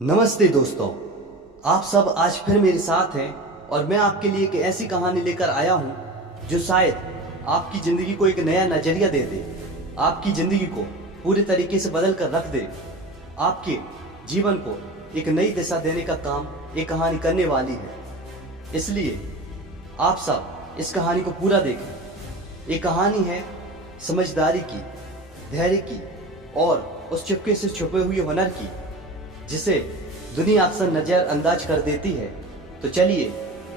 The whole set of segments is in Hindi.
नमस्ते दोस्तों, आप सब आज फिर मेरे साथ हैं और मैं आपके लिए एक ऐसी कहानी लेकर आया हूं जो शायद आपकी ज़िंदगी को एक नया नज़रिया दे दे, आपकी ज़िंदगी को पूरे तरीके से बदल कर रख दे, आपके जीवन को एक नई दिशा देने का काम ये कहानी करने वाली है। इसलिए आप सब इस कहानी को पूरा देखें। ये कहानी है समझदारी की, धैर्य की और उस चुपके से छुपे हुए हुनर की जिसे दुनिया अक्सर नज़रअंदाज कर देती है। तो चलिए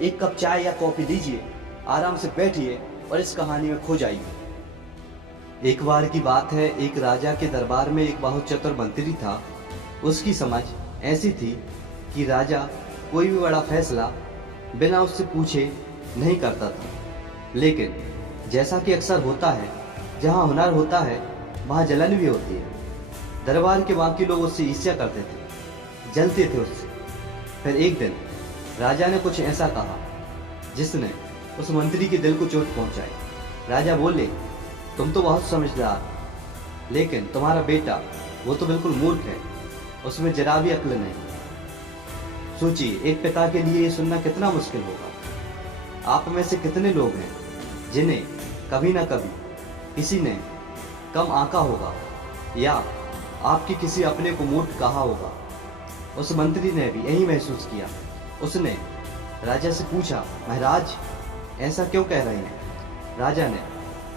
एक कप चाय या कॉफी लीजिए, आराम से बैठिए और इस कहानी में खो जाइए। एक बार की बात है, एक राजा के दरबार में एक बहुत चतुर मंत्री था। उसकी समझ ऐसी थी कि राजा कोई भी बड़ा फैसला बिना उससे पूछे नहीं करता था। लेकिन जैसा कि अक्सर होता है, जहाँ हुनर होता है वहाँ जलन भी होती है। दरबार के बाकी लोग उससे ईर्ष्या करते थे, जलते थे उससे। फिर एक दिन राजा ने कुछ ऐसा कहा जिसने उस मंत्री के दिल को चोट पहुंचाई। राजा बोले, तुम तो बहुत समझदार, लेकिन तुम्हारा बेटा वो तो बिल्कुल मूर्ख है, उसमें जरा भी अक्ल नहीं। सोचिए, एक पिता के लिए ये सुनना कितना मुश्किल होगा। आप में से कितने लोग हैं जिन्हें कभी ना कभी किसी ने कम आंका होगा या आपके किसी अपने को मूर्ख कहा होगा। उस मंत्री ने भी यही महसूस किया। उसने राजा से पूछा, महाराज ऐसा क्यों कह रहे हैं? राजा ने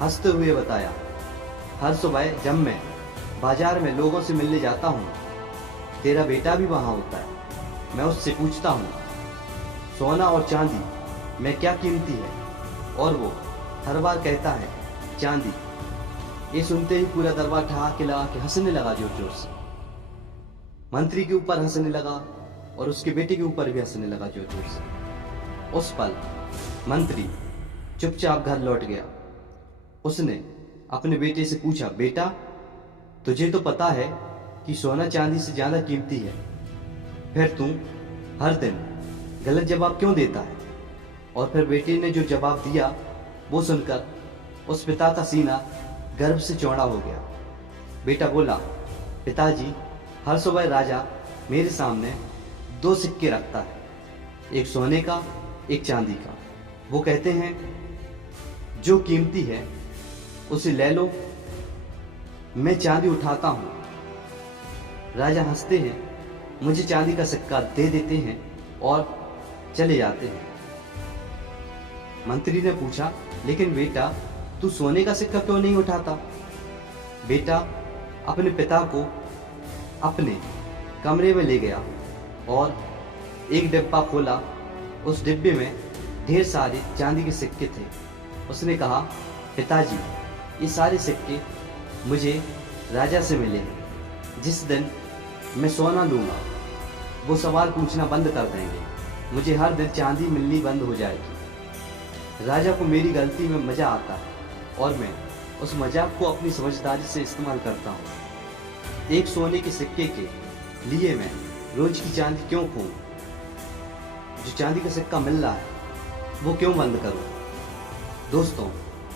हंसते हुए बताया, हर सुबह जब मैं बाजार में लोगों से मिलने जाता हूँ, तेरा बेटा भी वहाँ होता है। मैं उससे पूछता हूँ, सोना और चांदी में क्या कीमती है? और वो हर बार कहता है, चांदी। ये सुनते ही पूरा दरबार ठहाके लगा के हंसने लगा, जोर जोर से। मंत्री के ऊपर हंसने लगा और उसके बेटे के ऊपर भी हंसने लगा, जोर जोर से। उस पल मंत्री चुपचाप घर लौट गया। उसने अपने बेटे से पूछा, बेटा तुझे तो पता है कि सोना चांदी से ज्यादा कीमती है, फिर तू हर दिन गलत जवाब क्यों देता है? और फिर बेटे ने जो जवाब दिया वो सुनकर उस पिता का सीना गर्व से चौड़ा हो गया। बेटा बोला, पिताजी हर सुबह राजा मेरे सामने दो सिक्के रखता है, एक सोने का, एक चांदी का। वो कहते हैं जो कीमती है उसे ले लो। मैं चांदी उठाता हूँ। राजा हंसते हैं, मुझे चांदी का सिक्का दे देते हैं और चले जाते हैं। मंत्री ने पूछा, लेकिन बेटा तू सोने का सिक्का क्यों नहीं उठाता? बेटा अपने पिता को अपने कमरे में ले गया और एक डिब्बा खोला। उस डिब्बे में ढेर सारे चांदी के सिक्के थे। उसने कहा, पिताजी ये सारे सिक्के मुझे राजा से मिले हैं। जिस दिन मैं सोना लूँगा वो सवाल पूछना बंद कर देंगे, मुझे हर दिन चांदी मिलनी बंद हो जाएगी। राजा को मेरी गलती में मज़ा आता है और मैं उस मजाक को अपनी समझदारी से इस्तेमाल करता हूँ। एक सोने के सिक्के के लिए मैं रोज की चांदी क्यों खोऊं? जो चांदी का सिक्का मिल रहा है वो क्यों बंद करूं? दोस्तों,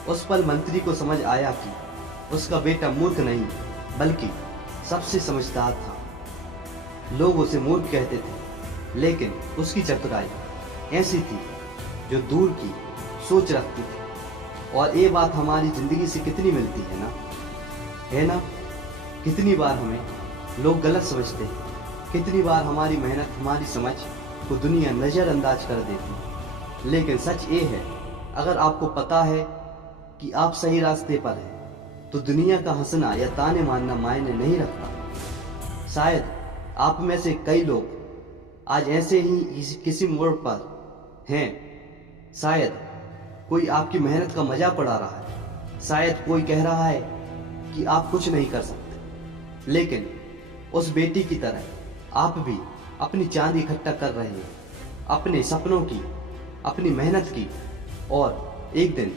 उस पल मंत्री को समझ आया कि उसका बेटा मूर्ख नहीं बल्कि सबसे समझदार था। लोग उसे मूर्ख कहते थे, लेकिन उसकी चतुराई ऐसी थी जो दूर की सोच रखती थी। और ये बात हमारी जिंदगी से कितनी मिलती है ना, है ना? कितनी बार हमें लोग गलत समझते हैं, कितनी बार हमारी मेहनत, हमारी समझ को दुनिया नज़रअंदाज कर देती है। लेकिन सच ये है, अगर आपको पता है कि आप सही रास्ते पर हैं, तो दुनिया का हंसना या ताने मारना मायने नहीं रखता। शायद आप में से कई लोग आज ऐसे ही किसी मोड़ पर हैं। शायद कोई आपकी मेहनत का मजाक उड़ा रहा है, शायद कोई कह रहा है कि आप कुछ नहीं कर सकते। लेकिन उस बेटी की तरह आप भी अपनी चांदी इकट्ठा कर रहे हैं, अपने सपनों की, अपनी मेहनत की। और एक दिन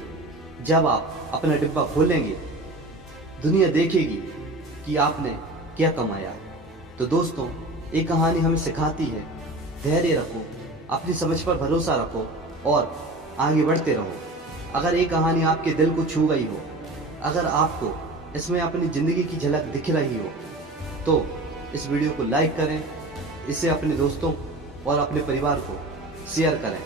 जब आप अपना डिब्बा खोलेंगे, दुनिया देखेगी कि आपने क्या कमाया। तो दोस्तों, ये कहानी हमें सिखाती है, धैर्य रखो, अपनी समझ पर भरोसा रखो और आगे बढ़ते रहो। अगर ये कहानी आपके दिल को छू गई हो, अगर आपको इसमें अपनी ज़िंदगी की झलक दिख रही हो, तो इस वीडियो को लाइक करें, इसे अपने दोस्तों और अपने परिवार को शेयर करें।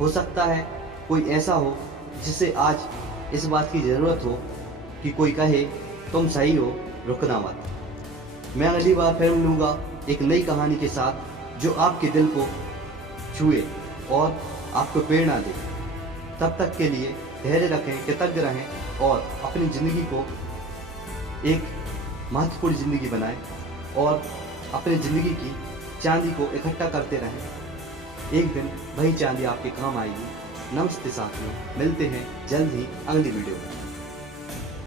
हो सकता है कोई ऐसा हो जिसे आज इस बात की ज़रूरत हो कि कोई कहे तुम सही हो, रुकना मत। मैं अगली बार फिर मिलूंगा एक नई कहानी के साथ जो आपके दिल को छुए और आपको प्रेरणा दे। तब तक के लिए धैर्य रखें, कृतज्ञ रहें और अपनी ज़िंदगी को एक महत्वपूर्ण ज़िंदगी बनाएं और अपनी ज़िंदगी की चांदी को इकट्ठा करते रहें। एक दिन वही चांदी आपके काम आएगी। नमस्ते साथियों, मिलते हैं जल्द ही अगली वीडियो में।